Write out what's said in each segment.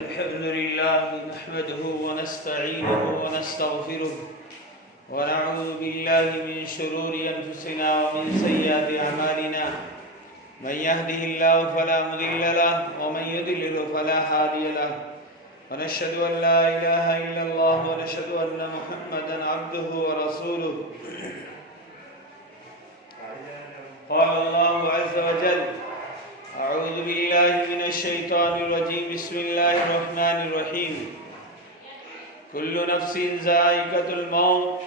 الحمد لله نحمده ونستعينه ونستغفره ونعوذ بالله من شرور أنفسنا ومن سيئات أعمالنا من يهده الله فلا مضل له ومن يضلل فلا هادي له ونشهد أن لا إله إلا الله ونشهد أن محمدا عبده ورسوله قال الله عز وجل أعوذ بالله من الشيطان الرجيم بسم الله الرحمن الرحيم كل نفس ذائقة الموت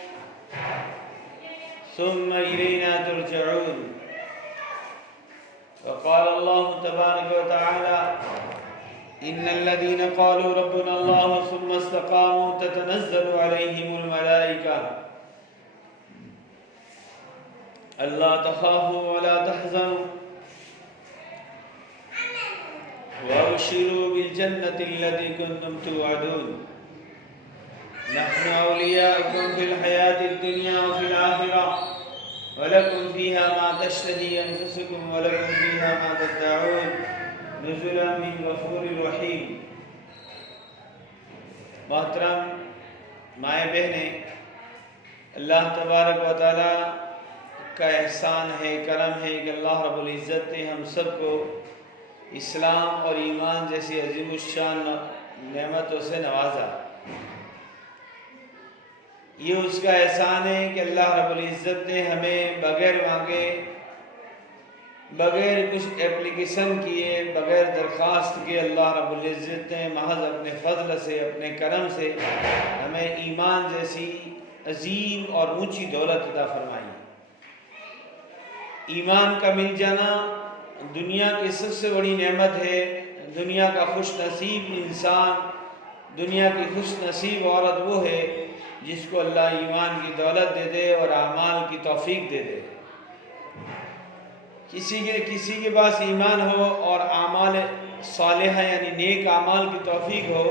ثم إلينا ترجعون وقال الله تبارك وتعالى إن الذين قالوا ربنا الله ثم استقاموا تتنزل عليهم الملائكة ألا تخافوا ولا تحزنوا وأبشروا بالجنة التي كنتم توعدون نحن أولياؤكم في الحياة الدنيا وفي الآخرة ولكم فيها ما تشتهي أنفسكم ولكم فيها ما تدعون نزلا من غفور رحيم. محترم مائیں بہنیں، اللہ تبارک و تعالیٰ کا احسان ہے، کرم ہے کہ اللہ رب العزت نے ہم سب کو اسلام اور ایمان جیسی عظیم الشان نعمتوں سے نوازا. یہ اس کا احسان ہے کہ اللہ رب العزت نے ہمیں بغیر مانگے، بغیر کچھ اپلیکیشن کیے، بغیر درخواست کے اللہ رب العزت نے محض اپنے فضل سے، اپنے کرم سے ہمیں ایمان جیسی عظیم اور اونچی دولت عطا فرمائی. ایمان کا مل جانا دنیا کی سب سے بڑی نعمت ہے. دنیا کا خوش نصیب انسان، دنیا کی خوش نصیب عورت وہ ہے جس کو اللہ ایمان کی دولت دے دے اور اعمال کی توفیق دے دے. کسی کے پاس ایمان ہو اور اعمال صالحہ یعنی نیک اعمال کی توفیق ہو،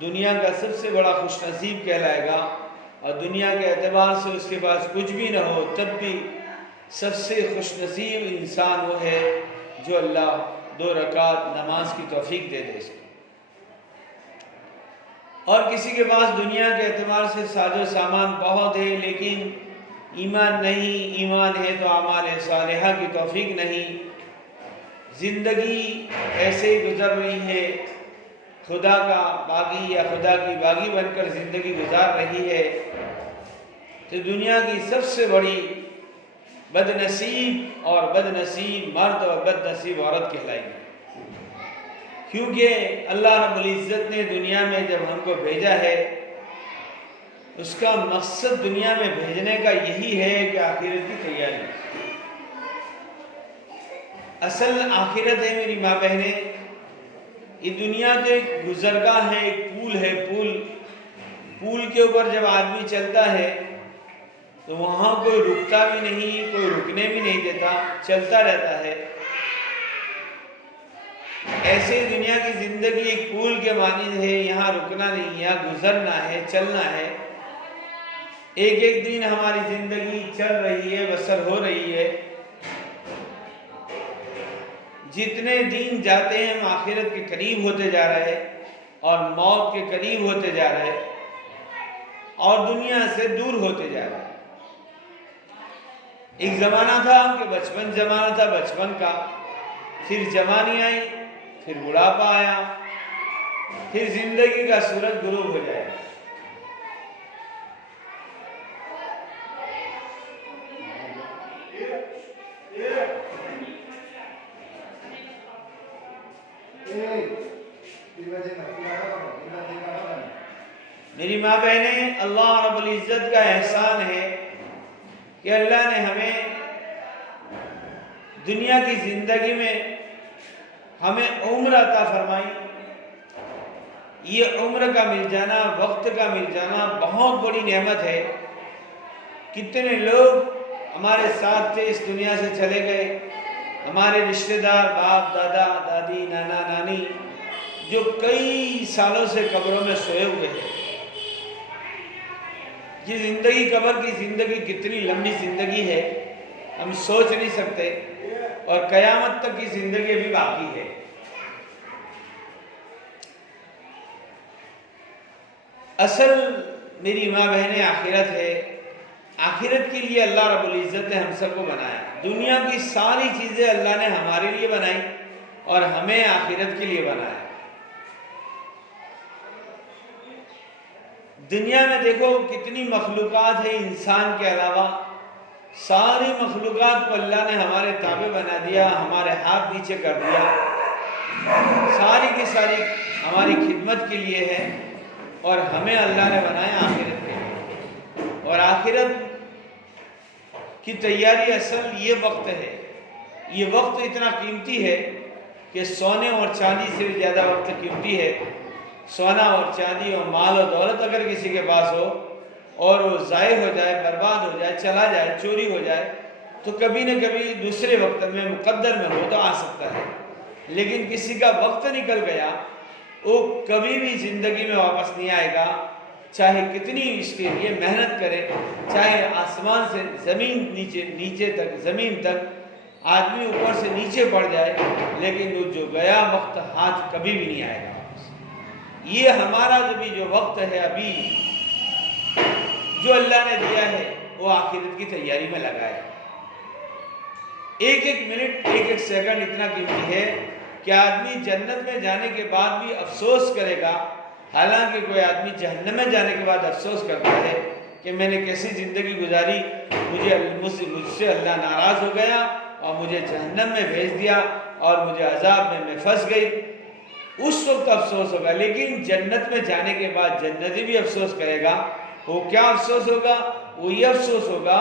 دنیا کا سب سے بڑا خوش نصیب کہلائے گا. اور دنیا کے اعتبار سے اس کے پاس کچھ بھی نہ ہو تب بھی سب سے خوش نصیب انسان وہ ہے جو اللہ 2 رکعت نماز کی توفیق دے دے اس کو. اور کسی کے پاس دنیا کے اعتبار سے ساز و سامان بہت ہے لیکن ایمان نہیں. ایمان ہے تو اعمال صالحہ کی توفیق نہیں. زندگی ایسے ہی گزر رہی ہے، خدا کا باغی یا خدا کی باغی بن کر زندگی گزار رہی ہے. تو دنیا کی سب سے بڑی بد نصیب اور بد نصیب مرد اور بد نصیب عورت کہلائے گی، کیونکہ اللہ رب العزت نے دنیا میں جب ہم کو بھیجا ہے اس کا مقصد دنیا میں بھیجنے کا یہی ہے کہ آخرت کی تیاری. اصل آخرت ہے میری ماں بہنیں. یہ دنیا تو ایک گزرگاہ ہے، ایک پول ہے. پول کے اوپر جب آدمی چلتا ہے تو وہاں کوئی رکتا بھی نہیں، کوئی رکنے بھی نہیں دیتا، چلتا رہتا ہے. ایسے دنیا کی زندگی ایک پول کے مانند ہے، یہاں رکنا نہیں، یہاں گزرنا ہے، چلنا ہے. ایک ایک دن ہماری زندگی چل رہی ہے، بسر ہو رہی ہے. جتنے دن جاتے ہیں ہم آخرت کے قریب ہوتے جا رہے ہیں اور موت کے قریب ہوتے جا رہے ہیں اور دنیا سے دور ہوتے جا رہے ہیں. ایک زمانہ تھا کہ بچپن زمانہ تھا، بچپن کا، پھر جوانی آئی، پھر بڑھاپا آیا، پھر زندگی کا سورج غروب ہو جائے. میری ماں بہنیں، اللہ رب العزت کا احسان ہے کہ اللہ نے ہمیں دنیا کی زندگی میں ہمیں عمر عطا فرمائی. یہ عمر کا مل جانا، وقت کا مل جانا بہت بڑی نعمت ہے. کتنے لوگ ہمارے ساتھ تھے اس دنیا سے چلے گئے، ہمارے رشتہ دار، باپ، دادا، دادی، نانا، نانی، جو کئی سالوں سے قبروں میں سوئے ہوئے ہیں. یہ زندگی، قبر کی زندگی کتنی لمبی زندگی ہے ہم سوچ نہیں سکتے، اور قیامت تک کی زندگی بھی باقی ہے. اصل میری ماں بہنیں آخرت ہے. آخرت کے لیے اللہ رب العزت نے ہم سب کو بنایا. دنیا کی ساری چیزیں اللہ نے ہمارے لیے بنائی اور ہمیں آخرت کے لیے بنایا. دنیا میں دیکھو کتنی مخلوقات ہیں انسان کے علاوہ. ساری مخلوقات کو اللہ نے ہمارے تابع بنا دیا، ہمارے ہاتھ نیچے کر دیا. ساری کی ساری ہماری خدمت کے لیے ہے اور ہمیں اللہ نے بنایا آخرت کے لیے. اور آخرت کی تیاری اصل یہ وقت ہے. یہ وقت اتنا قیمتی ہے کہ سونے اور چاندی سے بھی زیادہ وقت قیمتی ہے. سونا اور چاندی اور مال و دولت اگر کسی کے پاس ہو اور وہ ضائع ہو جائے، برباد ہو جائے، چلا جائے، چوری ہو جائے، تو کبھی نہ کبھی دوسرے وقت میں مقدر میں ہو تو آ سکتا ہے. لیکن کسی کا وقت نکل گیا وہ کبھی بھی زندگی میں واپس نہیں آئے گا. چاہے کتنی اس کے لیے محنت کرے، چاہے آسمان سے زمین نیچے تک، زمین تک آدمی اوپر سے نیچے پڑ جائے، لیکن وہ جو گیا وقت ہاتھ کبھی بھی نہیں آئے گا. یہ ہمارا جو وقت ہے ابھی جو اللہ نے دیا ہے وہ آخرت کی تیاری میں لگا ہے. ایک ایک منٹ، ایک ایک سیکنڈ اتنا قیمتی ہے کہ آدمی جنت میں جانے کے بعد بھی افسوس کرے گا. حالانکہ کوئی آدمی جہنم میں جانے کے بعد افسوس کرتا ہے کہ میں نے کیسی زندگی گزاری، مجھ سے اللہ ناراض ہو گیا اور مجھے جہنم میں بھیج دیا اور مجھے عذاب میں پھنس گئی. اس وقت افسوس ہوگا. لیکن جنت میں جانے کے بعد جنتی بھی افسوس کرے گا. وہ کیا افسوس ہوگا؟ وہ یہ افسوس ہوگا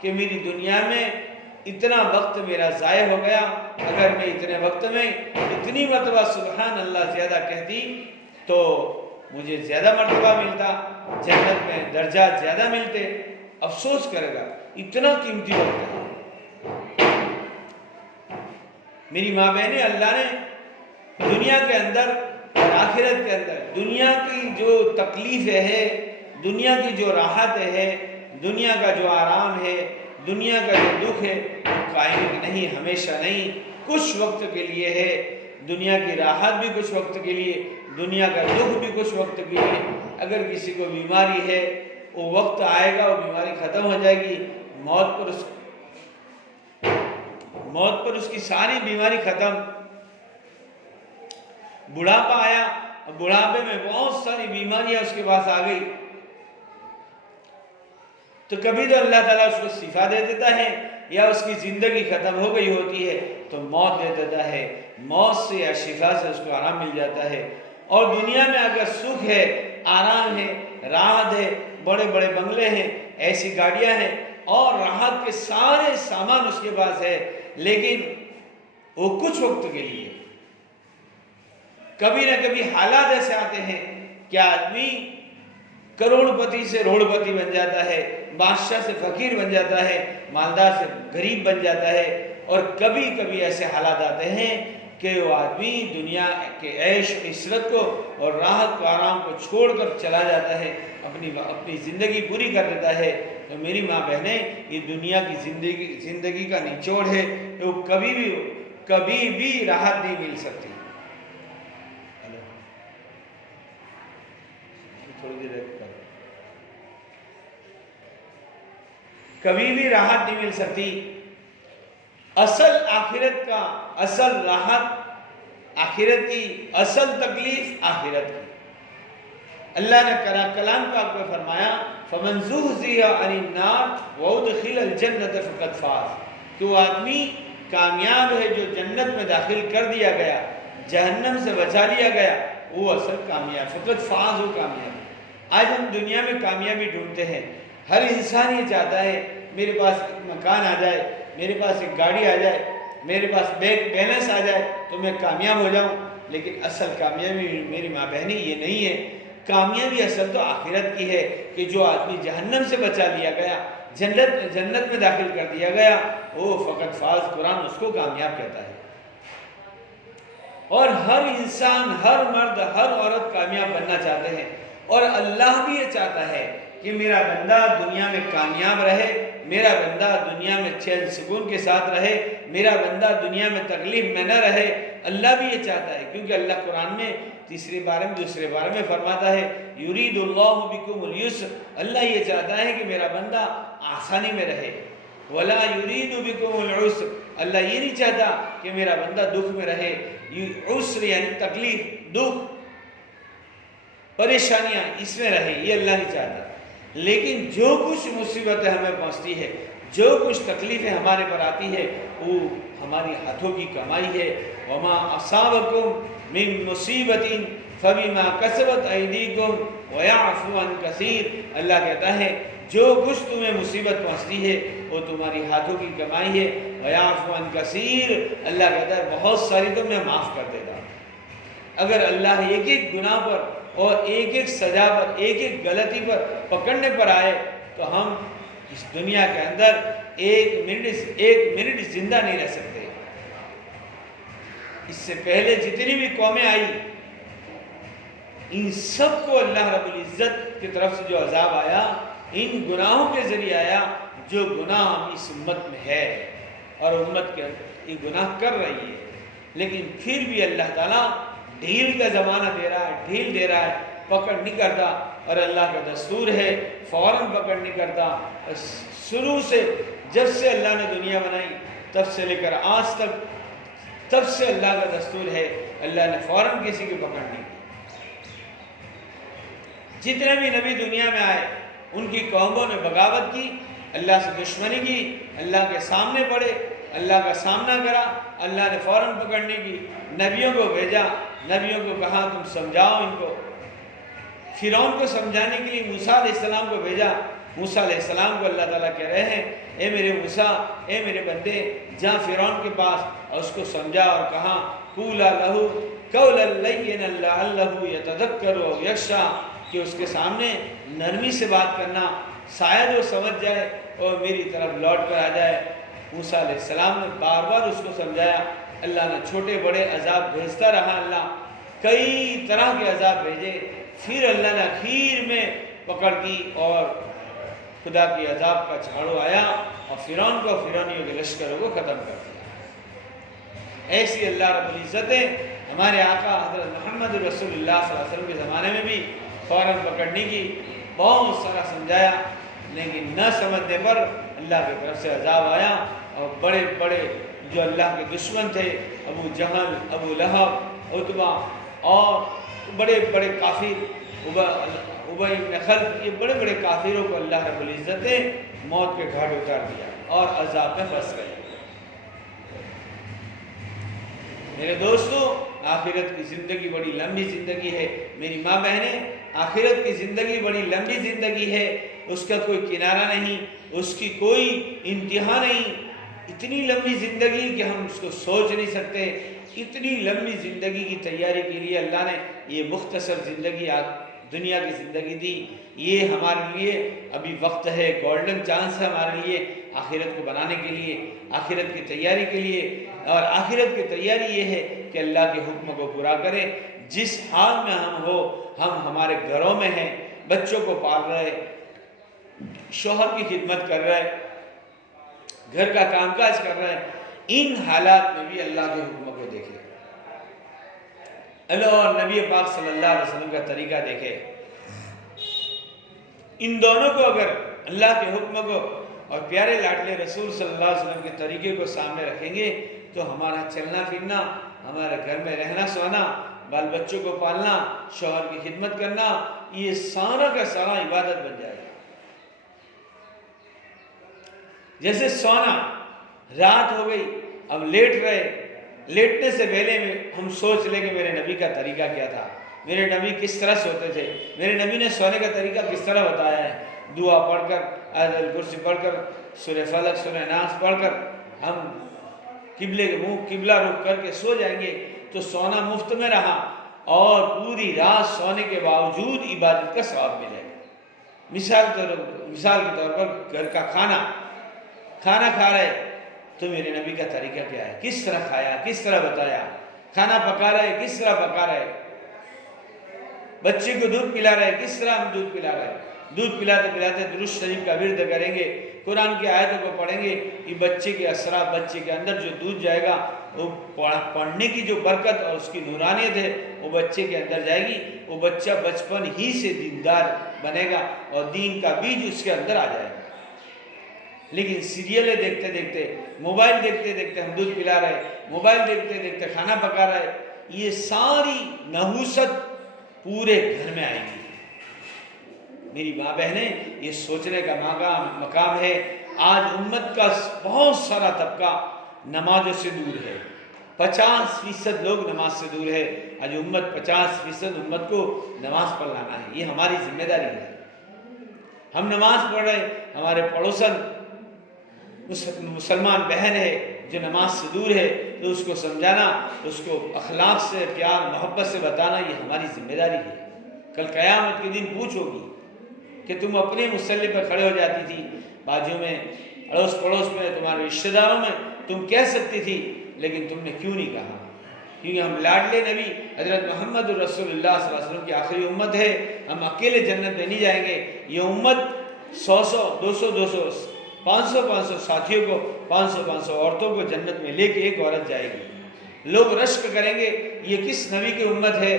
کہ میری دنیا میں اتنا وقت میرا ضائع ہو گیا. اگر میں اتنے وقت میں اتنی مرتبہ سبحان اللہ زیادہ کہتی تو مجھے زیادہ مرتبہ ملتا، جنت میں درجات زیادہ ملتے. افسوس کرے گا. اتنا قیمتی وقت ہے. میری ماں بہنیں، اللہ نے دنیا کے اندر اور آخرت کے اندر دنیا کی جو تکلیفیں ہے، دنیا کی جو راحتیں ہے، دنیا کا جو آرام ہے، دنیا کا جو دکھ ہے، وہ قائم نہیں، ہمیشہ نہیں، کچھ وقت کے لیے ہے. دنیا کی راحت بھی کچھ وقت کے لیے، دنیا کا دکھ بھی کچھ وقت کے لیے. اگر کسی کو بیماری ہے وہ وقت آئے گا، وہ بیماری ختم ہو جائے گی. موت پر اس کی ساری بیماری ختم. بڑھاپا آیا، بڑھاپے میں بہت ساری بیماریاں اس کے پاس آ گئی تو کبھی تو اللہ تعالیٰ اس کو شفا دے دیتا ہے، یا اس کی زندگی ختم ہو گئی ہوتی ہے تو موت دے دیتا ہے. موت سے یا شفا سے اس کو آرام مل جاتا ہے. اور دنیا میں اگر سکھ ہے، آرام ہے، راحت ہے، بڑے بڑے بنگلے ہیں، ایسی گاڑیاں ہیں اور راحت کے سارے سامان اس کے پاس ہے، لیکن وہ کچھ وقت کے لیے. کبھی نہ کبھی حالات ایسے آتے ہیں کہ آدمی کروڑ پتی سے روڑ پتی بن جاتا ہے، بادشاہ سے فقیر بن جاتا ہے، مالدار سے غریب بن جاتا ہے. اور کبھی کبھی ایسے حالات آتے ہیں کہ وہ آدمی دنیا کے عیش عشرت کو اور راحت کو، آرام کو چھوڑ کر چلا جاتا ہے، اپنی زندگی پوری کر دیتا ہے. تو میری ماں بہنیں، یہ دنیا کی زندگی کا نچوڑ ہے. وہ کبھی بھی راحت نہیں مل سکتی. کبھی بھی راحت نہیں مل سکتی. اصل آخرت کا اصل راحت، آخرت کی اصل تکلیف آخرت کی. اللہ نے کلام پاک میں فرمایا فَمَنْ زُحْزِحَ عَنِ النَّارِ وَأُدْخِلَ الْجَنَّةَ فَقَدْ فَازَ. کہ وہ آدمی کامیاب ہے جو جنت میں داخل کر دیا گیا، جہنم سے بچا لیا گیا، وہ اصل کامیاب. فقط فاز ہو کامیاب. آج ہم دنیا میں کامیابی ڈھونڈتے ہیں. ہر انسان یہ چاہتا ہے میرے پاس ایک مکان آ جائے، میرے پاس ایک گاڑی آ جائے، میرے پاس بینک بیلنس آ جائے تو میں کامیاب ہو جاؤں. لیکن اصل کامیابی میری ماں بہنیں یہ نہیں ہے. کامیابی اصل تو آخرت کی ہے کہ جو آدمی جہنم سے بچا لیا گیا، جنت میں داخل کر دیا گیا، وہ فقط فاز. قرآن اس کو کامیاب کہتا ہے. اور ہر انسان، ہر مرد، ہر عورت کامیاب بننا چاہتے ہیں. اور اللہ بھی یہ چاہتا ہے کہ میرا بندہ دنیا میں کامیاب رہے، میرا بندہ دنیا میں چین سکون کے ساتھ رہے، میرا بندہ دنیا میں تکلیف میں نہ رہے. اللہ بھی یہ چاہتا ہے، کیونکہ اللہ قرآن میں تیسرے بارے میں دوسرے بارے میں فرماتا ہے یرید اللہ بکم اليسر، اللہ یہ چاہتا ہے کہ میرا بندہ آسانی میں رہے، ولا یرید بکم العسر، اللہ یہ نہیں چاہتا کہ میرا بندہ دکھ میں رہے، عسر یعنی تکلیف، دکھ، پریشانیاں اس میں رہے، یہ اللہ نہیں چاہتا۔ لیکن جو کچھ مصیبتیں ہمیں پہنچتی ہے، جو کچھ تکلیفیں ہمارے پر آتی ہے، وہ ہماری ہاتھوں کی کمائی ہے۔ وما اصابکم من مصیبت فبما کسبت ایدیکم ویعفو عن کثیر، اللہ کہتا ہے جو کچھ تمہیں مصیبت پہنچتی ہے وہ تمہاری ہاتھوں کی کمائی ہے، ویعفو عن کثیر، اللہ کہتا ہے بہت ساری تو میں معاف کر دیتا ہوں۔ اگر اللہ ایک ایک گناہ پر اور ایک ایک سزا پر، ایک ایک غلطی پر پکڑنے پر آئے تو ہم اس دنیا کے اندر ایک منٹ زندہ نہیں رہ سکتے۔ اس سے پہلے جتنی بھی قومیں آئی، ان سب کو اللہ رب العزت کی طرف سے جو عذاب آیا ان گناہوں کے ذریعے آیا، جو گناہ اس امت میں ہے، اور امت کے یہ گناہ کر رہی ہے، لیکن پھر بھی اللہ تعالیٰ ڈھیل کا زمانہ دے رہا ہے، ڈھیل دے رہا ہے، پکڑ نہیں کرتا۔ اور اللہ کا دستور ہے فوراً پکڑ نہیں کرتا۔ شروع سے جب سے اللہ نے دنیا بنائی تب سے لے کر آج تک، تب سے اللہ کا دستور ہے، اللہ نے فوراً کسی کی پکڑ نہیں کی۔ جتنے بھی نبی دنیا میں آئے ان کی قوموں نے بغاوت کی، اللہ سے دشمنی کی، اللہ کے سامنے پڑے، اللہ کا سامنا کرا، اللہ نے فوراً پکڑنے کی، نبیوں کو بھیجا، نبیوں کو کہا تم سمجھاؤ ان کو۔ فرعون کو سمجھانے کے لیے موسیٰ علیہ السلام کو بھیجا، موسیٰ علیہ السلام کو اللہ تعالیٰ کہہ رہے ہیں اے میرے موسیٰ، اے میرے بندے، جا فرعون کے پاس اور اس کو سمجھا اور کہا قولا لہ قولا لینا لعلہ یتذکر او یخشی، کہ اس کے سامنے نرمی سے بات کرنا، شاید وہ سمجھ جائے اور میری طرف لوٹ کر آ جائے۔ موسیٰ علیہ السلام نے بار بار اس کو سمجھایا، اللہ نے چھوٹے بڑے عذاب بھیجتا رہا، اللہ کئی طرح کے عذاب بھیجے، پھر اللہ نے اخیر میں پکڑ کی اور خدا کی عذاب کا جھاڑو آیا اور فرعون کو، فرعونیوں کے لشکروں کو ختم کر دیا۔ ایسی اللہ رب العزت نے ہمارے آقا حضرت محمد رسول اللہ صلی اللہ علیہ وسلم کے زمانے میں بھی فوراً پکڑنے کی، بہت سارا سمجھایا، لیکن نہ سمجھنے پر اللہ کی طرف سے عذاب آیا، اور بڑے بڑے جو اللہ کے دشمن تھے، ابو جہل، ابو لہب، عتبہ اور بڑے بڑے کافر، ابی بن خلف، یہ بڑے بڑے کافروں کو اللہ رب العزت نے موت کے گھاٹ اتار دیا اور عذاب میں پھنس گئے۔ میرے دوستو، آخرت کی زندگی بڑی لمبی زندگی ہے، میری ماں بہنیں، آخرت کی زندگی بڑی لمبی زندگی ہے، اس کا کوئی کنارہ نہیں، اس کی کوئی انتہا نہیں۔ اتنی لمبی زندگی کہ ہم اس کو سوچ نہیں سکتے۔ اتنی لمبی زندگی کی تیاری کے لیے اللہ نے یہ مختصر زندگی دنیا کی زندگی دی۔ یہ ہمارے لیے ابھی وقت ہے، گولڈن چانس ہے ہمارے لیے آخرت کو بنانے کے لیے، آخرت کی تیاری کے لیے۔ اور آخرت کی تیاری یہ ہے کہ اللہ کے حکم کو پورا کریں۔ جس حال میں ہم ہو، ہم ہمارے گھروں میں ہیں، بچوں کو پال رہے، شوہر کی خدمت کر رہے، گھر کا کام کاج کر رہے ہیں، ان حالات میں بھی اللہ کے حکم کو دیکھیں، اللہ اور نبی پاک صلی اللہ علیہ وسلم کا طریقہ دیکھیں۔ ان دونوں کو اگر اللہ کے حکم کو اور پیارے لاڈلے رسول صلی اللہ علیہ وسلم کے طریقے کو سامنے رکھیں گے تو ہمارا چلنا پھرنا، ہمارے گھر میں رہنا سونا، بال بچوں کو پالنا، شوہر کی خدمت کرنا، یہ سارا کا سارا عبادت بن جائے گا۔ جیسے سونا، رات ہو گئی، اب لیٹ رہے، لیٹنے سے پہلے میں ہم سوچ لیں کہ میرے نبی کا طریقہ کیا تھا، میرے نبی کس طرح سوتے تھے، میرے نبی نے سونے کا طریقہ کس طرح بتایا ہے۔ دعا پڑھ کر، آیت الکرسی پڑھ کر، سورہ فلق، سورہ ناس پڑھ کر ہم قبلے کے منہ قبلہ رخ کر کے سو جائیں گے تو سونا مفت میں رہا، اور پوری رات سونے کے باوجود عبادت کا ثواب ملے گا۔ مثال کے طور پر گھر کا کھانا کھا رہے تو میرے نبی کا طریقہ کیا ہے، کس طرح کھایا، کس طرح بتایا، کھانا پکا رہے کس طرح پکا رہے، بچے کو دودھ پلا رہے کس طرح ہم دودھ پلا رہے، دودھ پلاتے پلاتے درود شریف کا ورد کریں گے قرآن کی آیتوں کو پڑھیں گے، یہ بچے کے اثرات، بچے کے اندر جو دودھ جائے گا، وہ پڑھنے کی جو برکت اور اس کی نورانیت ہے وہ بچے کے اندر جائے گی، وہ بچہ بچپن ہی سے دیندار بنے گا اور دین کا بیج اس کے اندر آ جائے گا۔ لیکن سیریلیں دیکھتے دیکھتے، موبائل دیکھتے دیکھتے ہم دودھ پلا رہے، موبائل دیکھتے دیکھتے کھانا پکا رہے، یہ ساری نحوست پورے گھر میں آئے گی۔ میری ماں بہنیں، یہ سوچنے کا مقام ہے، آج امت کا بہت سارا طبقہ نمازوں سے دور ہے، 50% لوگ نماز سے دور ہے۔ آج امت 50% امت کو نماز پڑھ لانا ہے، یہ ہماری ذمہ داری ہے۔ ہم نماز پڑھ رہے، ہمارے پڑوسن مسلمان بہن ہے جو نماز سے دور ہے، تو اس کو سمجھانا، اس کو اخلاق سے، پیار محبت سے بتانا، یہ ہماری ذمہ داری ہے۔ کل قیامت کے دن پوچھ ہوگی کہ تم اپنے مصلی پہ کھڑے ہو جاتی تھی، بازو میں، اڑوس پڑوس میں، تمہارے رشتہ داروں میں تم کہہ سکتی تھی، لیکن تم نے کیوں نہیں کہا؟ کیونکہ ہم لاڈلے نبی حضرت محمد رسول اللہ صلی اللہ علیہ وسلم کی آخری امت ہے، ہم اکیلے جنت میں نہیں جائیں گے، یہ امت 100 200 500 ساتھیوں کو، 500 عورتوں کو جنت میں لے کے ایک عورت جائے گی۔ لوگ رشک کریں گے یہ کس نبی کی امت ہے؟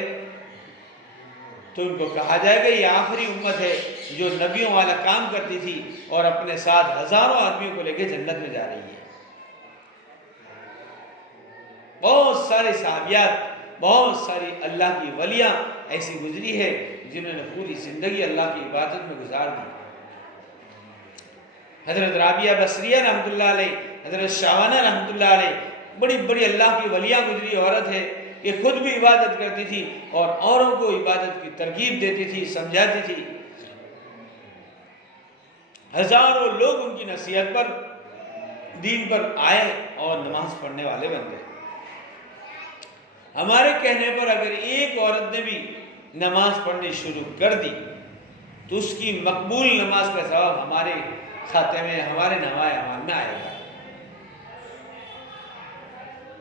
تو ان کو کہا جائے گا یہ آخری امت ہے جو نبیوں والا کام کرتی تھی اور اپنے ساتھ ہزاروں آدمیوں کو لے کے جنت میں جا رہی ہے۔ بہت سارے صحابیات، بہت ساری اللہ کی ولیاں ایسی گزری ہے جنہوں نے پوری زندگی اللہ کی عبادت میں گزار دی۔ حضرت رابعہ بصریہ رحمۃ اللہ علیہ، حضرت شاہانہ رحمۃ اللہ علیہ، بڑی بڑی اللہ کی ولیاں گزری عورت ہے، یہ خود بھی عبادت کرتی تھی اور اوروں کو عبادت کی ترغیب دیتی تھی، سمجھاتی تھی۔ ہزاروں لوگ ان کی نصیحت پر، دین پر آئے اور نماز پڑھنے والے بن گئے۔ ہمارے کہنے پر اگر ایک عورت نے بھی نماز پڑھنی شروع کر دی تو اس کی مقبول نماز کا ثواب ہمارے کھاتے میں، ہمارے نوائے اعمال میں آئے گا۔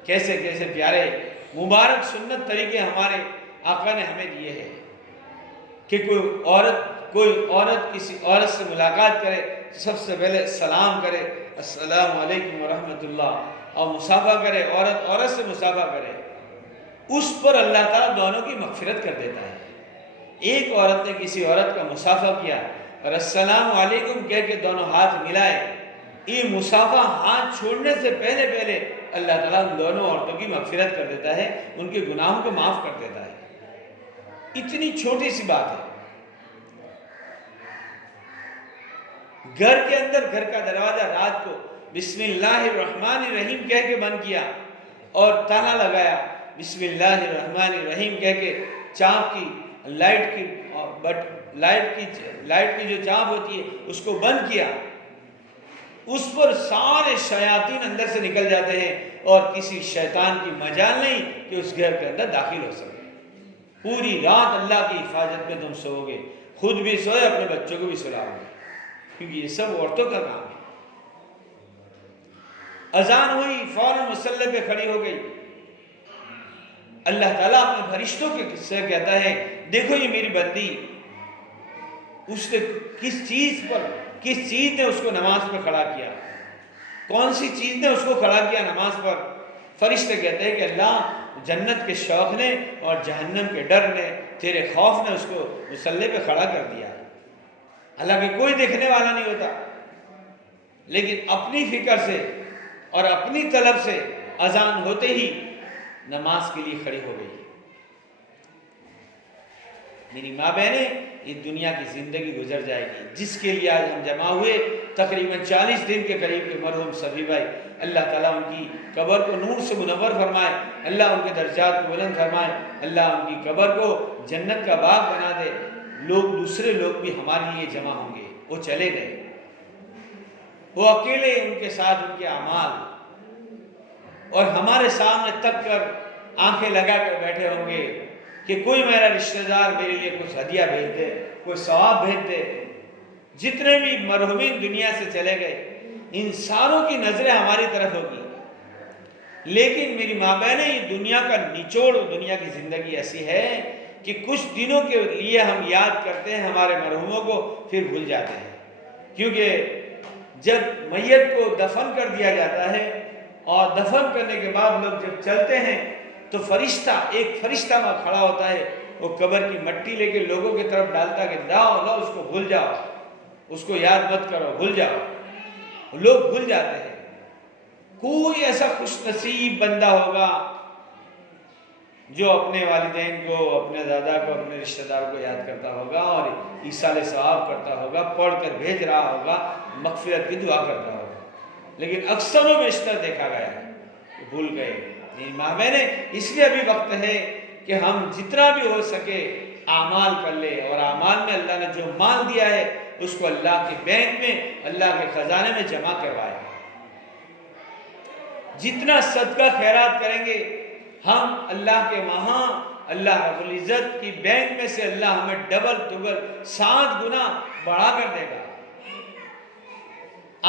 کیسے کیسے پیارے مبارک سنت طریقے ہمارے آقا نے ہمیں دیے ہیں کہ کوئی عورت کسی عورت سے ملاقات کرے، سب سے پہلے سلام کرے، السلام علیکم ورحمۃ اللہ، اور مصافحہ کرے، عورت سے مصافحہ کرے، اس پر اللہ تعالیٰ دونوں کی مغفرت کر دیتا ہے۔ ایک عورت نے کسی عورت کا مصافحہ کیا اور السلام علیکم کہہ کے دونوں ہاتھ ملائے، یہ مصافحہ ہاتھ چھوڑنے سے پہلے اللہ تعالیٰ ان دونوں عورتوں کی مغفرت کر دیتا ہے، ان کے گناہوں کو معاف کر دیتا ہے۔ اتنی چھوٹی سی بات ہے۔ گھر کے اندر گھر کا دروازہ رات کو بسم اللہ الرحمن الرحیم کہہ کے بند کیا اور تالا لگایا، بسم اللہ الرحمن الرحیم کہہ کے چاپ کی لائٹ کی جو چاپ ہوتی ہے اس کو بند کیا، اس پر سارے شیاطین اندر سے نکل جاتے ہیں اور کسی شیطان کی مجال نہیں کہ اس گھر کے اندر داخل ہو سکے۔ پوری رات اللہ کی حفاظت میں تم سو گے، خود بھی سوئے، اپنے بچوں کو بھی سلاؤ گے، کیونکہ یہ سب عورتوں کا کام ہے۔ اذان ہوئی، فوراً مصلی پہ کھڑی ہو گئی۔ اللہ تعالیٰ اپنے فرشتوں کے سے کہتا ہے دیکھو یہ میری بندی، اس نے کس چیز نے اس کو نماز پہ کھڑا کیا، کون سی چیز نے اس کو کھڑا کیا نماز پر؟ فرشتے کہتے ہیں کہ اللہ، جنت کے شوق نے اور جہنم کے ڈر نے، تیرے خوف نے اس کو مصلی پہ کھڑا کر دیا۔ حالانکہ کوئی دیکھنے والا نہیں ہوتا، لیکن اپنی فکر سے اور اپنی طلب سے اذان ہوتے ہی نماز کے لیے کھڑی ہو گئی۔ میری ماں بہنیں، یہ دنیا کی زندگی گزر جائے گی، جس کے لیے آج ہم جمع ہوئے تقریباً 40 دن کے قریب کے مرحوم سبھی بھائی، اللہ تعالیٰ ان کی قبر کو نور سے منور فرمائے، اللہ ان کے درجات کو بلند فرمائے، اللہ ان کی قبر کو جنت کا باغ بنا دے۔ دوسرے لوگ بھی ہمارے لیے جمع ہوں گے، وہ چلے گئے، وہ اکیلے، ان کے ساتھ ان کے اعمال، اور ہمارے سامنے تک کر آنکھیں لگا کر بیٹھے ہوں گے کہ کوئی میرا رشتہ دار میرے لیے کچھ ہدیہ بھیج دے، کوئی ثواب بھیج دے۔ جتنے بھی مرحومین دنیا سے چلے گئے، ان ساروں کی نظریں ہماری طرف ہوگی، لیکن میری ماں بہنیں، یہ دنیا کا نچوڑ، دنیا کی زندگی ایسی ہے کہ کچھ دنوں کے لیے ہم یاد کرتے ہیں ہمارے مرحوموں کو، پھر بھول جاتے ہیں، کیونکہ جب میت کو دفن کر دیا جاتا ہے اور دفن کرنے کے بعد لوگ جب چلتے ہیں تو ایک فرشتہ وہاں کھڑا ہوتا ہے، وہ قبر کی مٹی لے کے لوگوں کی طرف ڈالتا کہ لاؤ اس کو بھول جاؤ، اس کو یاد مت کرو، بھول جاؤ۔ لوگ بھول جاتے ہیں۔ کوئی ایسا خوش نصیب بندہ ہوگا جو اپنے والدین کو، اپنے دادا کو، اپنے رشتہ دار کو یاد کرتا ہوگا اور ایصال ثواب کرتا ہوگا، پڑھ کر بھیج رہا ہوگا، مغفرت کی دعا کرتا ہوگا۔ لیکن اکثر و بیشتر دیکھا گیا ہے کہ بھول گئے۔ نہیں ماں بہنیں، اس لیے ابھی وقت ہے کہ ہم جتنا بھی ہو سکے اعمال کر لے، اور اعمال میں اللہ نے جو مال دیا ہے اس کو اللہ کے بینک میں، اللہ کے خزانے میں جمع کروائے۔ جتنا صدقہ خیرات کریں گے ہم اللہ کے وہاں، اللہ رب العزت کی بینک میں سے اللہ ہمیں ڈبل 7 گنا بڑھا کر دے گا۔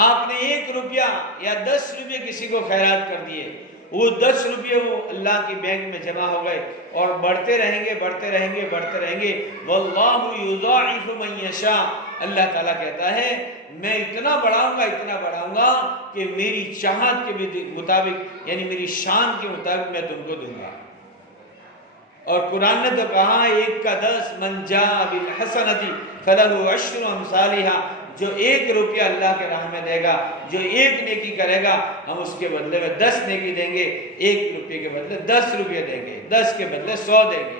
آپ نے 1 روپیہ یا 10 روپے کسی کو خیرات کر دیے، وہ 10 روپے وہ اللہ کی بینک میں جمع ہو گئے اور بڑھتے رہیں گے، بڑھتے رہیں گے، بڑھتے رہیں گے۔ واللہ یضاعف من یشاء، اللہ تعالیٰ کہتا ہے میں اتنا بڑھاؤں گا کہ میری چاہت کے مطابق، یعنی میری شان کے مطابق میں تم کو دوں گا۔ اور قرآن نے تو کہا 1 کا 10، من جاء بالحسنۃ فلہ عشر امثالھا، جو 1 روپیہ اللہ کے راہ میں دے گا، جو 1 نیکی کرے گا، ہم اس کے بدلے میں 10 نیکی دیں گے، 1 روپے کے بدلے 10 روپے دیں گے، 10 کے بدلے 100 دیں گے۔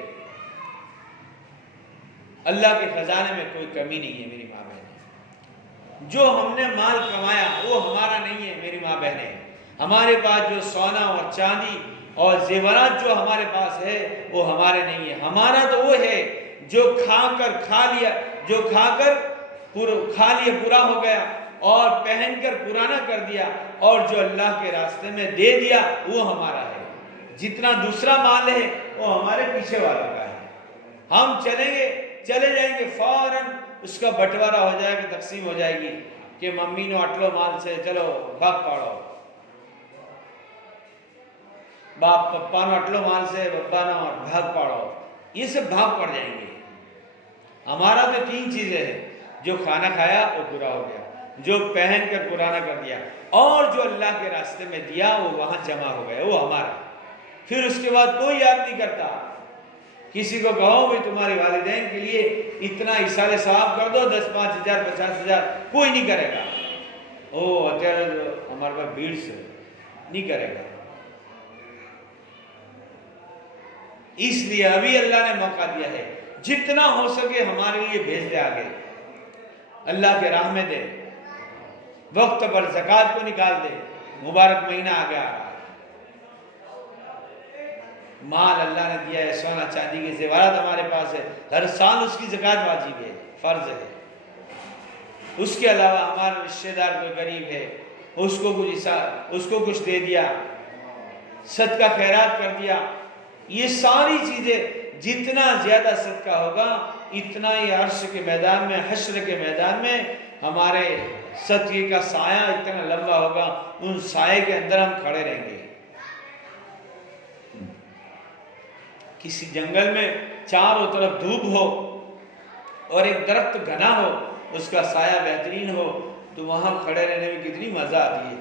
اللہ کے خزانے میں کوئی کمی نہیں ہے میری ماں بہنیں۔ جو ہم نے مال کمایا وہ ہمارا نہیں ہے میری ماں بہنیں۔ ہمارے پاس جو سونا اور چاندی اور زیورات جو ہمارے پاس ہے وہ ہمارے نہیں ہے۔ ہمارا تو وہ ہے جو کھا لیا پورا ہو گیا، اور پہن کر پرانا کر دیا، اور جو اللہ کے راستے میں دے دیا وہ ہمارا ہے۔ جتنا دوسرا مال ہے وہ ہمارے پیچھے والوں کا ہے۔ ہم چلے جائیں گے، فوراً اس کا بٹوارہ ہو جائے گا، تقسیم ہو جائے گی کہ ممی نو اٹلو مال سے چلو بھاگ پاڑو، باپ پپا نو اٹلو مال سے بپا نو بھاگ پاڑو، یہ سب بھاگ پڑ جائیں گے۔ ہمارا تو 3 چیزیں ہیں، جو کھانا کھایا وہ پورا ہو گیا، جو پہن کر پرانا کر دیا، اور جو اللہ کے راستے میں دیا وہ وہاں جمع ہو گیا، وہ ہمارا۔ پھر اس کے بعد کوئی یاد نہیں کرتا۔ کسی کو کہو بھائی تمہارے والدین کے لیے اتنا ایصال ثواب کر دو، 10 5,000 50,000، کوئی نہیں کرے گا۔ ہمارے پاس بھیڑ سے نہیں کرے گا۔ اس لیے ابھی اللہ نے موقع دیا ہے، جتنا ہو سکے ہمارے لیے بھیج دے، آگے اللہ کے راہ میں دے، وقت پر زکوٰۃ کو نکال دے، مبارک مہینہ آ گیا۔ مال اللہ نے دیا ہے، سونا چاندی کے زیورات ہمارے پاس ہے، ہر سال اس کی زکوٰۃ واجب ہے، فرض ہے۔ اس کے علاوہ ہمارا رشتہ دار کوئی غریب ہے، اس کو کچھ دے دیا، صدقہ خیرات کر دیا۔ یہ ساری چیزیں جتنا زیادہ صدقہ ہوگا اتنا ہی عرش کے میدان میں، حشر کے میدان میں ہمارے صدقے کا سایہ اتنا لمبا ہوگا، ان سائے کے اندر ہم کھڑے رہیں گے۔ کسی جنگل میں چاروں طرف دھوپ ہو اور ایک درخت گھنا ہو، اس کا سایہ بہترین ہو، تو وہاں کھڑے رہنے میں کتنی مزہ آتی ہے۔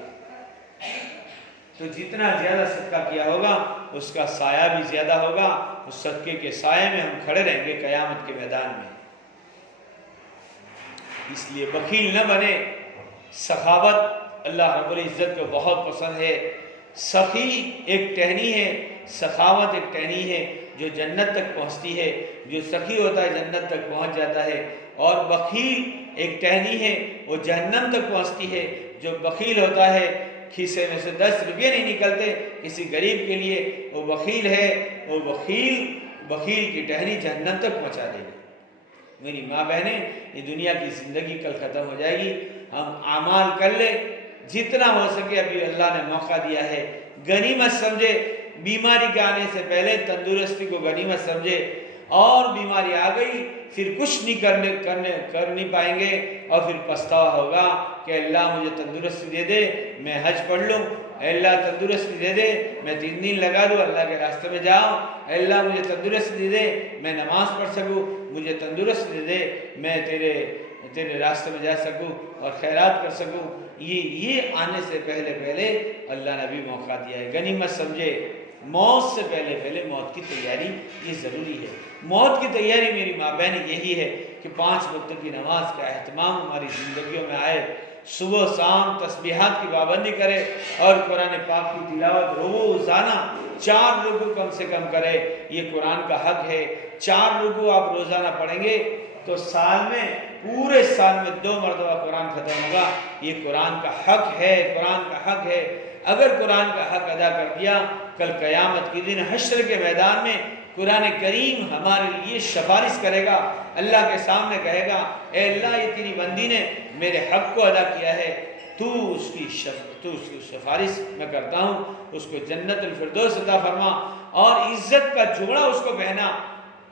تو جتنا زیادہ صدقہ کیا ہوگا اس کا سایہ بھی زیادہ ہوگا، اس صدقے کے سائے میں ہم کھڑے رہیں گے قیامت کے میدان میں۔ اس لیے بخیل نہ بنے۔ سخاوت اللہ رب العزت کو بہت پسند ہے۔ سخی ایک ٹہنی ہے، سخاوت ایک ٹہنی ہے جو جنت تک پہنچتی ہے۔ جو سخی ہوتا ہے جنت تک پہنچ جاتا ہے، اور بخیل ایک ٹہنی ہے، وہ جہنم تک پہنچتی ہے۔ جو بخیل ہوتا ہے کھیسے میں سے 10 روپے نہیں نکلتے کسی غریب کے لیے، وہ بخیل ہے، وہ بخیل کی ٹہنی جہنم تک پہنچا دے گی۔ میری ماں بہنیں، یہ دنیا کی زندگی کل ختم ہو جائے گی۔ ہم اعمال کر لیں جتنا ہو سکے، ابھی اللہ نے موقع دیا ہے، غنیمت سمجھے۔ بیماری کے آنے سے پہلے تندرستی کو غنیمت سمجھے، اور بیماری آ گئی پھر کچھ نہیں کر نہیں پائیں گے، اور پھر پچھتاوا ہوگا کہ اللہ مجھے تندرستی دے دے میں حج پڑھ لوں، اے اللہ تندرستی دے دے میں 3 دن لگا دوں اللہ کے راستے میں جاؤں، اے اللہ مجھے تندرستی دے دے میں نماز پڑھ سکوں، مجھے تندرستی دے دے میں تیرے تیرے راستے میں جا سکوں اور خیرات کر سکوں، یہ آنے سے پہلے اللہ نے بھی موقع دیا ہے۔ غنیمت سمجھے، موت سے پہلے موت کی تیاری یہ ضروری ہے۔ موت کی تیاری میری ماں بہن یہی ہے کہ 5 وقت کی نماز کا اہتمام ہماری زندگیوں میں آئے، صبح شام تسبیحات کی پابندی کرے اور قرآن پاک کی تلاوت روزانہ 4 رکوع کم سے کم کرے۔ یہ قرآن کا حق ہے۔ 4 رکوع آپ روزانہ پڑھیں گے تو پورے سال میں 2 مرتبہ قرآن ختم ہوگا۔ یہ قرآن کا حق ہے، قرآن کا حق ہے۔ اگر قرآن کا حق ادا کر دیا، کل قیامت کے دن حشر کے میدان میں قرآن کریم ہمارے لیے سفارش کرے گا۔ اللہ کے سامنے کہے گا، اے اللہ یہ تیری بندی نے میرے حق کو ادا کیا ہے، تو اس کی سفارش میں کرتا ہوں، اس کو جنت الفردوس عطا فرما اور عزت کا جوڑا اس کو پہنا۔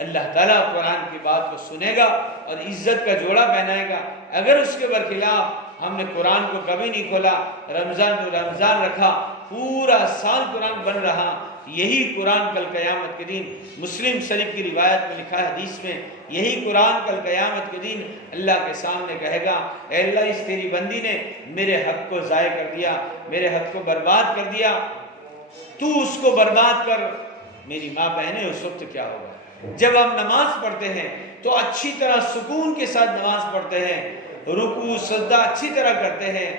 اللہ تعالیٰ قرآن کی بات کو سنے گا اور عزت کا جوڑا پہنائے گا۔ اگر اس کے برخلاف ہم نے قرآن کو کبھی نہیں کھولا، رمضان تو رمضان رکھا، پورا سال قرآن بن رہا، یہی قرآن کل قیامت کے دن مسلم شریف کی روایت میں لکھا ہے، حدیث میں، یہی قرآن کل قیامت کے دن اللہ کے سامنے کہے گا، اے اللہ اس تیری بندی نے میرے حق کو ضائع کر دیا، میرے حق کو برباد کر دیا، تو اس کو برباد کر۔ میری ماں بہنیں اس وقت کیا ہوگا؟ جب ہم نماز پڑھتے ہیں تو اچھی طرح سکون کے ساتھ نماز پڑھتے ہیں، رکوع سجدہ اچھی طرح کرتے ہیں،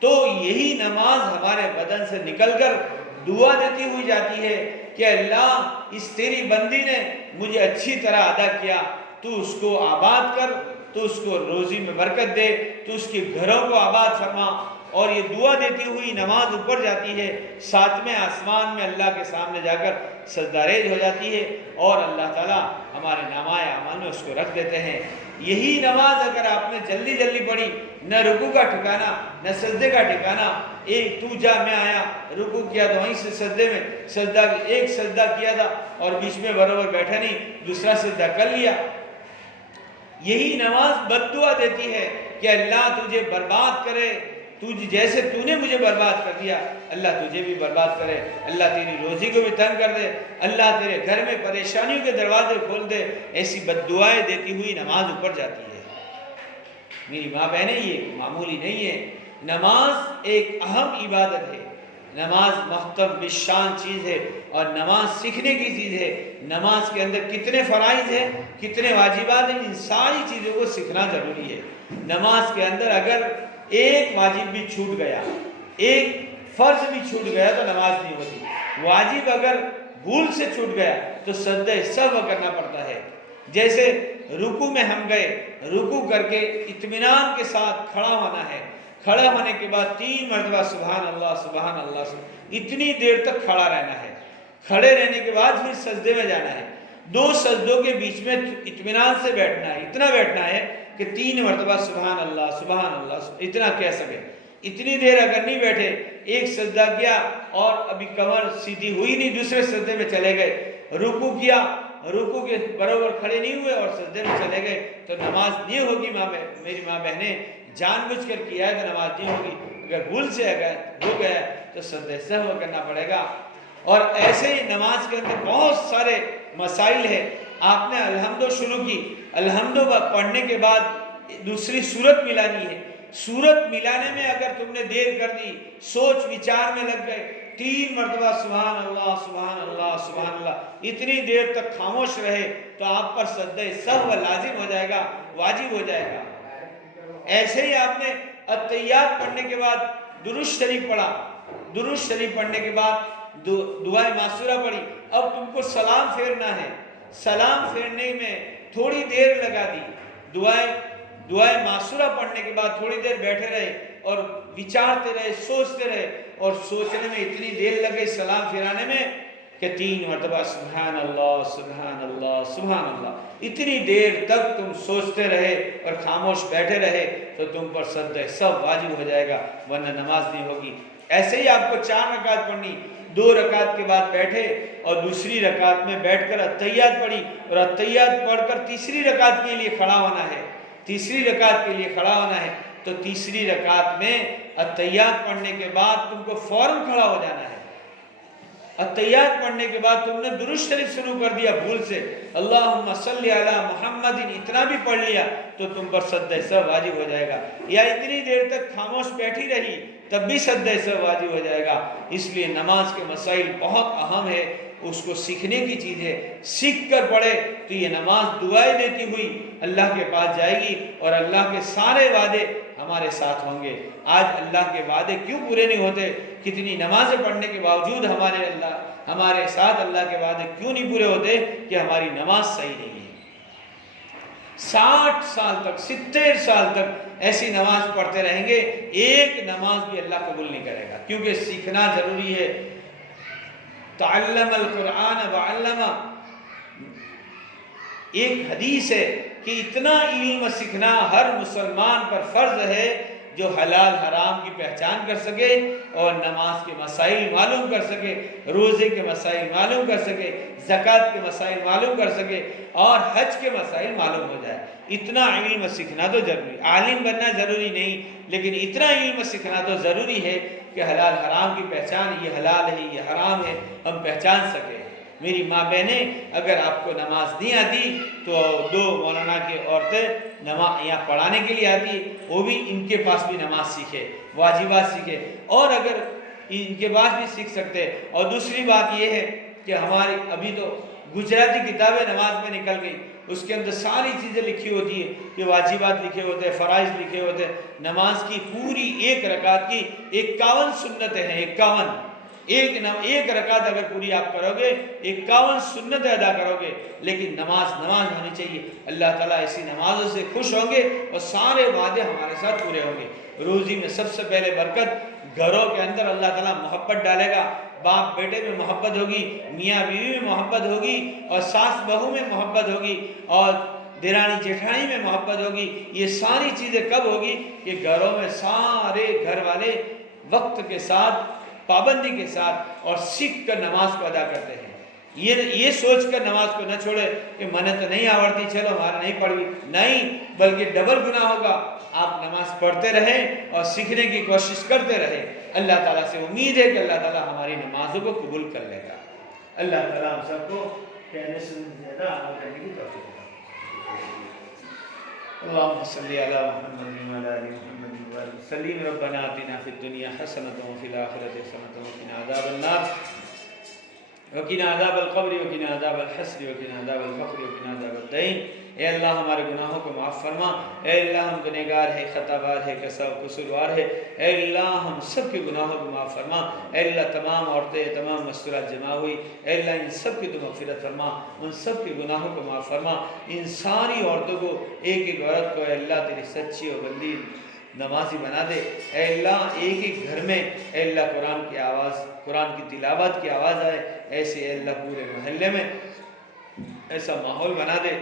تو یہی نماز ہمارے بدن سے نکل کر دعا دیتی ہوئی جاتی ہے کہ اللہ اس تیری بندی نے مجھے اچھی طرح ادا کیا، تو اس کو آباد کر، تو اس کو روزی میں برکت دے، تو اس کے گھروں کو آباد فرما۔ اور یہ دعا دیتی ہوئی نماز اوپر جاتی ہے، 7ویں آسمان میں اللہ کے سامنے جا کر سجدہ ریز ہو جاتی ہے اور اللہ تعالیٰ ہمارے نامۂ اعمال میں اس کو رکھ دیتے ہیں۔ یہی نماز اگر آپ نے جلدی پڑھی، نہ رکوع کا ٹھکانہ نہ سجدے کا ٹھکانہ، ایک تو جا میں آیا، رکوع کیا تو وہیں سے سجدے میں ایک سجدہ کیا تھا اور بیچ میں برابر بیٹھا نہیں، دوسرا سجدہ کر لیا، یہی نماز بد دعا دیتی ہے کہ اللہ تجھے برباد کرے، جیسے تو نے مجھے برباد کر دیا اللہ تجھے بھی برباد کرے، اللہ تیری روزی کو بھی تنگ کر دے، اللہ تیرے گھر میں پریشانیوں کے دروازے کھول دے۔ ایسی بد دعائیں دیتی ہوئی نماز اوپر جاتی ہے۔ میری ماں بہنیں یہ معمولی نہیں ہے، نماز ایک اہم عبادت ہے، نماز محترم بشان چیز ہے اور نماز سیکھنے کی چیز ہے۔ نماز کے اندر کتنے فرائض ہیں، کتنے واجبات ہیں، ان ساری چیزوں کو سیکھنا ضروری ہے۔ نماز کے اندر اگر ایک واجب بھی چھوٹ گیا، ایک فرض بھی چھوٹ گیا تو نماز نہیں ہوتی۔ واجب اگر بھول سے چھوٹ گیا تو سجدہ سہو کرنا پڑتا ہے۔ جیسے رکوع میں ہم گئے، رکوع کر کے اطمینان کے ساتھ کھڑا ہونا ہے، کھڑا ہونے کے بعد 3 مرتبہ سبحان اللہ سبحان اللہ، اتنی دیر تک کھڑا رہنا ہے، کھڑے رہنے کے بعد پھر سجدے میں جانا ہے، 2 سجدوں کے بیچ میں اطمینان سے بیٹھنا ہے، اتنا بیٹھنا ہے کہ 3 مرتبہ سبحان اللہ اتنا کہہ سکے۔ اتنی دیر اگر نہیں بیٹھے، ایک سجدہ کیا اور ابھی کمر سیدھی ہوئی نہیں، دوسرے سجدے میں چلے گئے، رکوع کیا، رکوع کے برابر کھڑے نہیں ہوئے اور سجدے میں چلے گئے تو نماز نہیں ہوگی۔ میری ماں بہنیں جان بوجھ کر کیا ہے تو نماز نہیں ہوگی، اگر بھول سے ہو گیا تو سجدہ سہو کرنا پڑے گا۔ اور ایسے ہی نماز کے اندر بہت سارے مسائل ہیں۔ آپ نے الحمد شروع کی، الحمد پڑھنے کے بعد دوسری سورت ملانی ہے، سورت ملانے میں اگر تم نے دیر کر دی، سوچ وچار میں لگ گئے، 3 مرتبہ سبحان اللہ سبحان اللہ سبحان اللہ اتنی دیر تک خاموش رہے تو آپ پر سجدہ سہو لازم ہو جائے گا، واجب ہو جائے گا۔ ایسے ہی آپ نے التحیات پڑھنے کے بعد درود شریف پڑھا، درود شریف پڑھنے کے بعد دعائے معصورہ پڑھی، اب تم کو سلام پھیرنا ہے، سلام پھیرنے میں تھوڑی دیر لگا دی، دعائے معصورہ پڑھنے کے بعد تھوڑی دیر بیٹھے رہے اور وچارتے رہے، سوچتے رہے، اور سوچنے میں اتنی دیر لگے سلام پھیرانے میں کہ 3 مرتبہ سبحان اللہ سبحان اللہ سبحان اللہ، اتنی دیر تک تم سوچتے رہے اور خاموش بیٹھے رہے تو تم پر سجدہ سب واجب ہو جائے گا، ورنہ نماز نہیں ہوگی۔ ایسے ہی آپ کو 4 رکعت پڑھنی، 2 رکعت کے بعد بیٹھے اور دوسری رکعت میں بیٹھ کر التحیات پڑھی اور التحیات پڑھ کر تیسری رکعت کے لیے کھڑا ہونا ہے، تیسری رکعت کے لیے کھڑا ہونا ہے تو تیسری رکعت میں التحیات پڑھنے کے بعد تم کو فوراً کھڑا ہو جانا ہے، التحیات پڑھنے کے بعد تم نے درود شریف شروع کر دیا بھول سے، اللہم صلی علی محمد، اتنا بھی پڑھ لیا تو تم پر سجدہ سہو واجب ہو جائے گا، یا اتنی دیر تک خاموش بیٹھی رہی تب بھی سجدہ سہو واجب ہو جائے گا۔ اس لیے نماز کے مسائل بہت اہم ہے، اس کو سیکھنے کی چیز ہے، سیکھ کر پڑھے تو یہ نماز دعائیں دیتی ہوئی اللہ کے پاس جائے گی اور اللہ کے سارے وعدے ہمارے ساتھ ہوں گے۔ آج اللہ کے وعدے کیوں پورے نہیں ہوتے؟ کتنی نمازیں پڑھنے کے باوجود ہمارے ساتھ اللہ کے وعدے کیوں نہیں پورے ہوتے؟ کہ ہماری نماز صحیح نہیں ہے۔ 60 سال تک 70 سال تک ایسی نماز پڑھتے رہیں گے، ایک نماز بھی اللہ قبول نہیں کرے گا، کیونکہ سیکھنا ضروری ہے۔ تعلم القرآن وعلم، ایک حدیث ہے کہ اتنا علم سیکھنا ہر مسلمان پر فرض ہے جو حلال حرام کی پہچان کر سکے اور نماز کے مسائل معلوم کر سکے، روزے کے مسائل معلوم کر سکے، زکوٰۃ کے مسائل معلوم کر سکے اور حج کے مسائل معلوم ہو جائے۔ اتنا علم سیکھنا تو ضروری، عالم بننا ضروری نہیں، لیکن اتنا علم سیکھنا تو ضروری ہے کہ حلال حرام کی پہچان، یہ حلال ہے یہ حرام ہے، ہم پہچان سکیں۔ میری ماں بہنیں، اگر آپ کو نماز نہیں آتی تو 2 مولانا کی عورتیں نماز یہاں پڑھانے کے لیے آتی ہے، وہ بھی ان کے پاس بھی نماز سیکھے، واجبات سیکھے، اور اگر ان کے پاس بھی سیکھ سکتے۔ اور دوسری بات یہ ہے کہ ہماری ابھی تو گجراتی کتابیں نماز میں نکل گئی، اس کے اندر ساری چیزیں لکھی ہوتی ہیں کہ واجبات لکھے ہوتے ہیں، فرائض لکھے ہوتے ہیں۔ نماز کی پوری ایک رکعت کی 51 سنتیں ہیں، 51۔ ایک رکعت اگر پوری آپ کرو گے 51 سنتیں ادا کرو گے، لیکن نماز ہونی چاہیے۔ اللہ تعالیٰ ایسی نمازوں سے خوش ہوں گے اور سارے وعدے ہمارے ساتھ پورے ہوں گے۔ روزی میں سب سے پہلے برکت، گھروں کے اندر اللہ تعالیٰ محبت ڈالے گا، باپ بیٹے میں محبت ہوگی، میاں بیوی میں محبت ہوگی، اور ساس بہو میں محبت ہوگی، اور دیرانی جیٹھانی میں محبت ہوگی۔ یہ ساری چیزیں کب ہوگی؟ کہ گھروں میں سارے گھر والے وقت کے ساتھ، پابندی کے ساتھ اور سیکھ کر نماز کو ادا کرتے ہیں۔ یہ سوچ کر نماز کو نہ چھوڑے کہ میں نے تو نہیں آورتی، چلو ہمارا نہیں پڑھی، نہیں، بلکہ ڈبل گناہ ہوگا۔ آپ نماز پڑھتے رہیں اور سیکھنے کی کوشش کرتے رہیں۔ اللہ تعالیٰ سے امید ہے کہ اللہ تعالیٰ ہماری نمازوں کو قبول کر لے گا۔ اللہ تعالیٰ ہم سب کو کہنے سے زیادہ عمل کرنے کی توفیق دے۔ اللهم صل على محمد وعلى ال محمد وسلم۔ ربنا آتنا في الدنيا حسنة وفي الآخرة حسنة وقنا عذاب النار وقنا عذاب القبر وقنا عذاب الحسر وقنا عذاب الفقر وقنا عذاب الدين۔ اے اللہ ہمارے گناہوں کو معاف فرما، اے اللہ ہم گنہگار ہے، خطا بار ہے، قصوروار ہے، اے اللہ ہم سب کے گناہوں کو معاف فرما۔ اے اللہ تمام عورتیں، تمام مستورات جمع ہوئی، اے اللہ ان سب کی تو مغفرت فرما، ان سب کے گناہوں کو معاف فرما۔ ان ساری عورتوں کو، ایک ایک عورت کو اے اللہ تیری سچی اور بندی نمازی بنا دے۔ اے اللہ ایک ایک گھر میں اے اللہ قرآن کی آواز، قرآن کی تلاوت کی آواز آئے، ایسے اے اللہ پورے محلے میں ایسا ماحول بنا دے،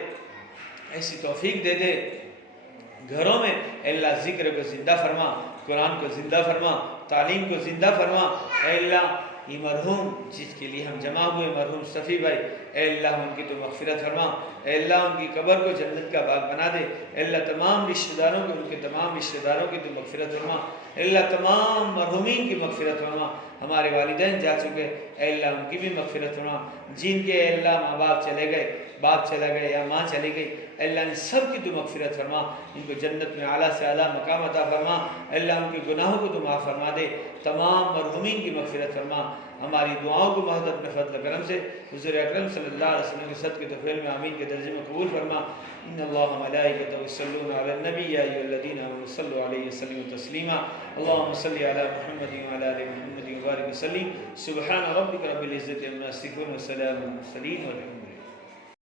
ایسی توفیق دے دے۔ گھروں میں اے اللہ ذکر کو زندہ فرما، قرآن کو زندہ فرما، تعلیم کو زندہ فرما۔ اے اللہ یہ مرحوم جس کے لیے ہم جمع ہوئے، مرحوم صفی بھائی، اے اللہ ان کی تو مغفرت فرما، اے اللہ ان کی قبر کو جنت کا باغ بنا دے۔ اے اللہ تمام رشتہ داروں کو، ان کے تمام رشتہ داروں کی تو مغفرت فرما، اے اللہ تمام مرحومین کی مغفرت فرما۔ ہمارے والدین جا چکے، اے اللہ ان کی بھی مغفرت فرما۔ جن کے اے اللہ ماں باپ چلے گئے، باپ چلا گئے یا ماں چلی گئی، اے اللہ ان سب کی تو مغفرت فرما، ان کو جنت میں اعلیٰ سے اعلیٰ مقام عطا فرما۔ اے اللہ ان کے گناہوں کو تو معاف فرما دے، تمام مرحومین کی مغفرت فرما۔ ہماری دعاؤں کو محض اپنے فضل کرم سے حضور اکرم صلی اللہ علیہ وسلم کے صدقے طفیل میں آمین کے درجے میں قبول فرما۔ ان اللہ ملائکتہ یصلون علی النبی یا ایھا الذین آمنوا صلوا علیہ وسلموا تسلیما۔ اللهم صل علی محمد وعلی آل محمد وبارک وسلم۔ سبحان ربک رب العزة عما یصفون وسلام علی المرسلین والحمد